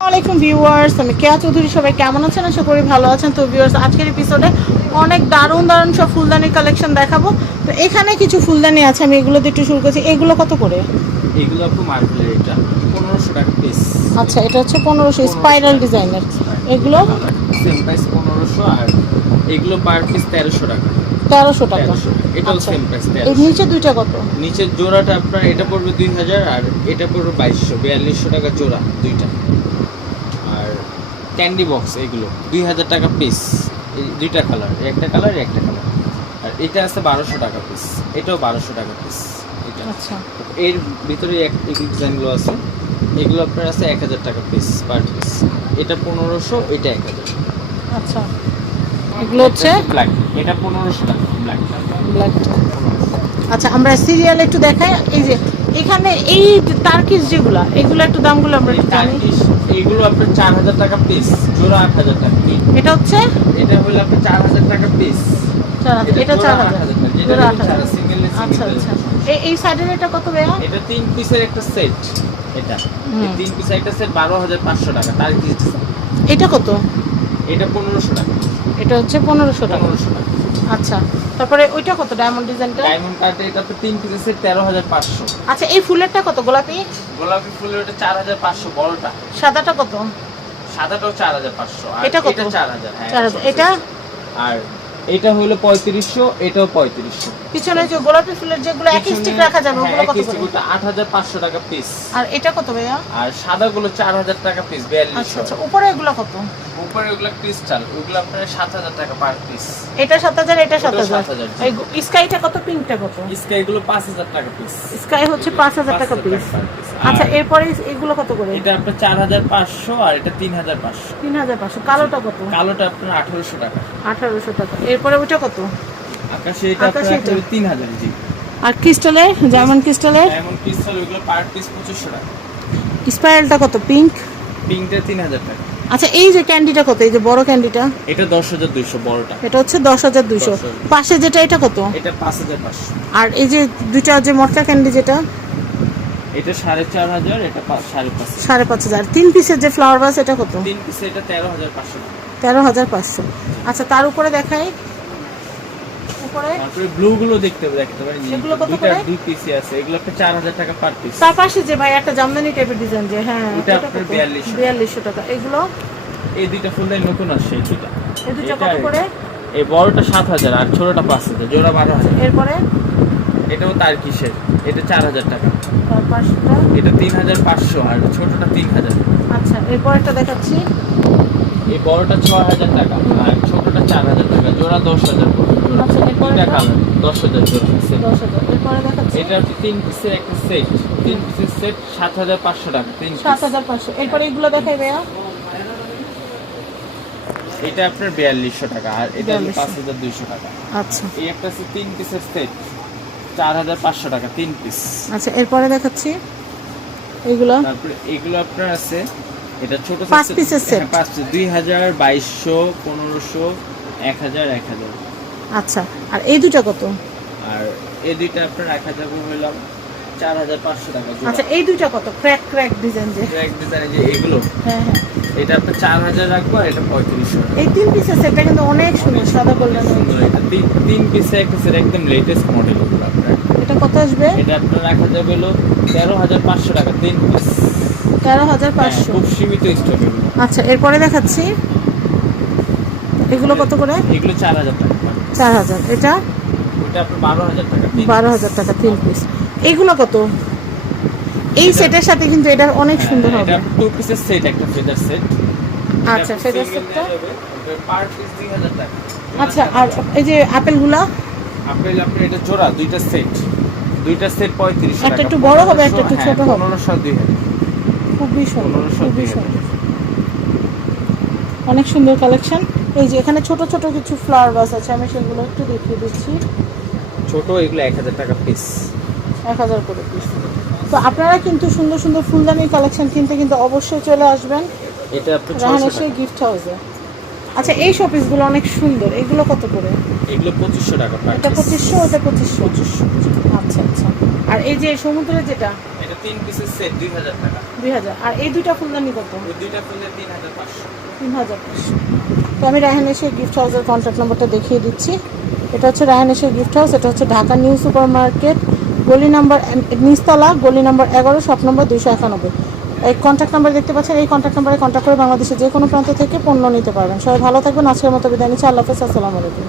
আসসালামাইকুম ভিউয়ার্স, আমি কেয়া চৌধুরী। সবাই কেমন আছেন? আশা করি ভালো আছেন। তো ভিউয়ার্স, আজকের এপিসোডে অনেক দারুণ দারুণ সব ফুলদানির কালেকশন দেখাবো। তো এখানে কিছু ফুলদানি আছে, আমি এগুলো দিয়ে একটু শুরু করছি। এগুলো কত করে? এগুলো আপু মার্বেলের, এটা 1500 টাকা পিস। আচ্ছা, এটা হচ্ছে 1500 স্পাইরাল ডিজাইনের। এগুলো সেম প্রাইস 1500, আর এগুলো পার পিস 1300 টাকা। 1300 টাকা। এটাও আচ্ছা, সেম প্রাইস এই 1300। নিচে দুইটা কত? নিচের জোড়াটা আপনার এটা পড়বে 2000, আর এটা পড়বে 4200 টাকা জোড়া দুইটা। আর ক্যান্ডি বক্স এগুলো 2000 টাকা পিস। এই দুইটা কালার, একটা কালার একটা কালার। আর এটা আছে 1200 টাকা পিস, এটাও 1200 টাকা পিস। এটা আচ্ছা, এর ভিতরে এই ডিজাইনগুলো আছে, এগুলো আপনার আছে 1000 টাকা পিস পার পিস। এটা 1500, এটা 1000। আচ্ছা, এগুলো হচ্ছে ব্ল্যাক, এটা 1500 টাকা ব্ল্যাক। ব্ল্যাকটা। আচ্ছা, আমরা সিরিয়াল একটু দেখাই। এই যে এখানে এই টার্কিশ যেগুলা, এগুলো একটু দামগুলো আমরা একটু জানি। এইগুলো আপনার 4000 টাকা পিস, জোড়া 8000 টাকা পিস। এটা হচ্ছে এটা হলো আপনার 4000 টাকা পিস। 4000, এটা 4000, যেটা জোড়া হলো 8000। সিঙ্গেল আচ্ছা আচ্ছা, এই সাইডের এটা কত ভাইয়া? এটা 3 পিসের একটা সেট। এটা এই 3 পিসের একটা সেট 12500 টাকা তার কি। এটা কত? এটা 1500 টাকা। এটা হচ্ছে 1500 টাকা। 1500 টাকা। আচ্ছা, তারপরে ওইটা কত ডায়মন্ড ডিজাইনটা? ডায়মন্ড কাটে এটা তো 3 পিসের সেট 13500। আচ্ছা, এই ফুলেরটা কত? গোলাপি গোলাপি ফুলের ওটা 4500 বড়টা। সাদাটা কত? সাদাটাও 4500। আর এটা কত? এটা 4000। হ্যাঁ 4000। এটা আর এটা হলো 3500, এটাও 3500। পিছনে যে গোলাপি ফুলের যেগুলো এক স্টিক রাখা যাবে ওগুলো কত করে? ওটা 8500 টাকা পিস। আর এটা কত ভাইয়া? আর সাদাগুলো 4000 টাকা পিস, 4200। আচ্ছা আচ্ছা, উপরে এগুলো কত? উপরে ওগুলো ক্রিস্টাল, ওগুলো আপনার 7000 টাকা পার পিস। এটা 7000, এটা 7000। 7000। এই স্কাইটা কত? পিঙ্কটা কত? স্কাই এগুলো 5000 টাকা পিস। স্কাই হচ্ছে 5000 টাকা পিস। আচ্ছা, এরপরে এগুলো কত করে? এটা আপনার 4500, আর এটা 3500। 3500। কালোটা কত? কালোটা আপনার 1800 টাকা। 1800 টাকা। এরপরে ওইটা কত? আকাশে এটা আপনার আকাশে এটা? 3000 জি। আর ক্রিস্টালের, ডায়মন্ড ক্রিস্টালের এমন ক্রিস্টাল ওগুলো পার পিস 2500 টাকা। স্পাইরালটা কত? পিঙ্ক। পিঙ্কটা 3000 টাকা। আচ্ছা, এই যে ক্যান্ডিটা কত? এই যে বড় ক্যান্ডিটা, এটা 10200 বড়টা। এটা হচ্ছে 10200। 10,200 পাশে যেটা, এটা কত? এটা 5500। আর এই যে দুইটা যে মটকা ক্যান্ডি যেটা, এটা 4500, এটা 5500। 5500। 3 পিসের যে ফ্লাওয়ার ভাস, এটা কত? 3 পিসে এটা 13500 টাকা। 13500। আচ্ছা, তার উপরে দেখাই, উপরে তারপরে ব্লু গুলো দেখতে পারেন, এগুলো কত দুইটা করে? 2 পিসি আছে, এগুলো আপনার 4000 টাকা পার পিস। তার পাশে যে ভাই একটা জামদানি টাইপের ডিজাইন যে, হ্যাঁ এটা এটা আপনার কত? 4200 4200 টাকা। এগুলো এই দুইটা ফুলদানি নতুন আসছে, এই দুইটা। এই দুইটা এটা কত করে? এই বড়টা 7000, আর ছোটটা 5000, জোড়া 12000। এরপরে এটাও তার কিসের, এটা 4000 টাকা। তার পাশটা, এটা 3500, আর ছোটটা 3000। আচ্ছা এরপরটা দেখাচ্ছি। এই বড়টা 6000 টাকা, আর ছোটটা 4000 টাকা, জোড়া 10000 পড়বে। আচ্ছা, এরপরে দুইটা কালার 10000 জোড়া set। 10000। এরপরে দেখাচ্ছি এটা হচ্ছে 3 পিসের একটা সেট, 3 পিসের সেট 7500 টাকা 3 পিস। 7500। এরপরে এগুলো দেখাই ভাইয়া। এটা আপনার 4200 টাকা, আর এটা 4200 5200 টাকা। আচ্ছা এই একটা আছে 3 পিসের সেট 4500 টাকা 3 পিস। আচ্ছা, এরপরে দেখাচ্ছি এগুলো। তারপরে এগুলো আপনার আছে, এটা ছোট 5 পিসের set। 5 পিস 2000, 2200, 1500, 1000, 1000। আচ্ছা, আর এই দুটো কত? আর এই দুইটা আপনার 1000 হইলাম 4500 টাকা জোড়া। আচ্ছা, এই দুটো কত? ক্র্যাক ক্র্যাক ডিজাইন যে, এক ডিজাইনে যে এগুলো, হ্যাঁ হ্যাঁ, এটা আপনার 4000 রাখবো, আর এটা 3500। এই 3 পিসের সেটটা কিন্তু অনেক সুন্দর, সাদা গোল্ডেন। সুন্দর, এটা 3 পিসে একটা সেট, একদম লেটেস্ট মডেল এগুলো আপনার। এটা কত আসবে? এটা আপনার 1000 হলো 13500 টাকা 3 পিস। 13500। খুব সীমিত স্টক এগুলো। আচ্ছা, এরপরে দেখাচ্ছি এগুলো কত করে? এগুলো 4000 টাকা। 4000। এটা ওটা আপনার 12000 টাকা 3 12000 টাকা 3 পিস। এইগুলো কত? এই সেটের সাথে কিন্তু এটা অনেক সুন্দর হবে। এটা 2 পিসের সেট, একটা ফেদার সেট। আচ্ছা, ফেদার সেটটা। পার পিস 2000 টাকা। আচ্ছা, আর এই যে আপেলগুলা, আপেল আপনার এটা জোড়া, দুইটা সেট 3500 টাকা। একটা একটু বড় হবে, একটা একটু ছোট হবে। 1500, 2000। খুবই সুন্দর, 1500, খুবই 2000। সুন্দর, অনেক সুন্দর কালেকশন। এই যে এখানে ছোট ছোট কিছু ফ্লাওয়ার ভাস আছে, আমি সেগুলো একটু দেখিয়ে দিচ্ছি। ছোট এগুলো 1000 টাকা পিস। 1000 করে পিস। তো আপনারা কিন্তু সুন্দর সুন্দর ফুলদানির কালেকশন কিনতে কিন্তু অবশ্যই চলে আসবেন এটা আপনার রাহান 600 এসে টাকা। গিফট হাউসে। আচ্ছা, এই শোপিসগুলো অনেক সুন্দর, এগুলো কত করে? এগুলো 2500 টাকা পার এটা পিস। 2500, ওটা 2500। আচ্ছা আচ্ছা, আর এই যে সমুদ্রের যেটা, এটা 3 পিসের সেট 2000 টাকা। 2000। আর এই দুইটা ফুলদানি কত? ওই দুইটা ফুলে 3500। 3500। তো আমি রায়হান এশিয়া গিফট হাউসের কন্ট্যাক্ট নাম্বারটা দেখিয়ে দিচ্ছি। এটা হচ্ছে রায়হান এশিয়া গিফট হাউস, এটা হচ্ছে ঢাকা নিউ সুপার মার্কেট, গলি নাম্বার নিচতলা, গলি নাম্বার 11, শপ নম্বর 291। এই কন্ট্যাক্ট নাম্বার দেখতে পাচ্ছেন, এই কন্ট্যাক্ট নাম্বারে কন্ট্যাক্ট করে বাংলাদেশের যে কোনো প্রান্ত থেকে পণ্য নিতে পারবেন। সবাই ভালো থাকবেন, আজকের মতো বিদায় নিচ্ছি, আল্লাহ হাফেজ, আসসালামু আলাইকুম।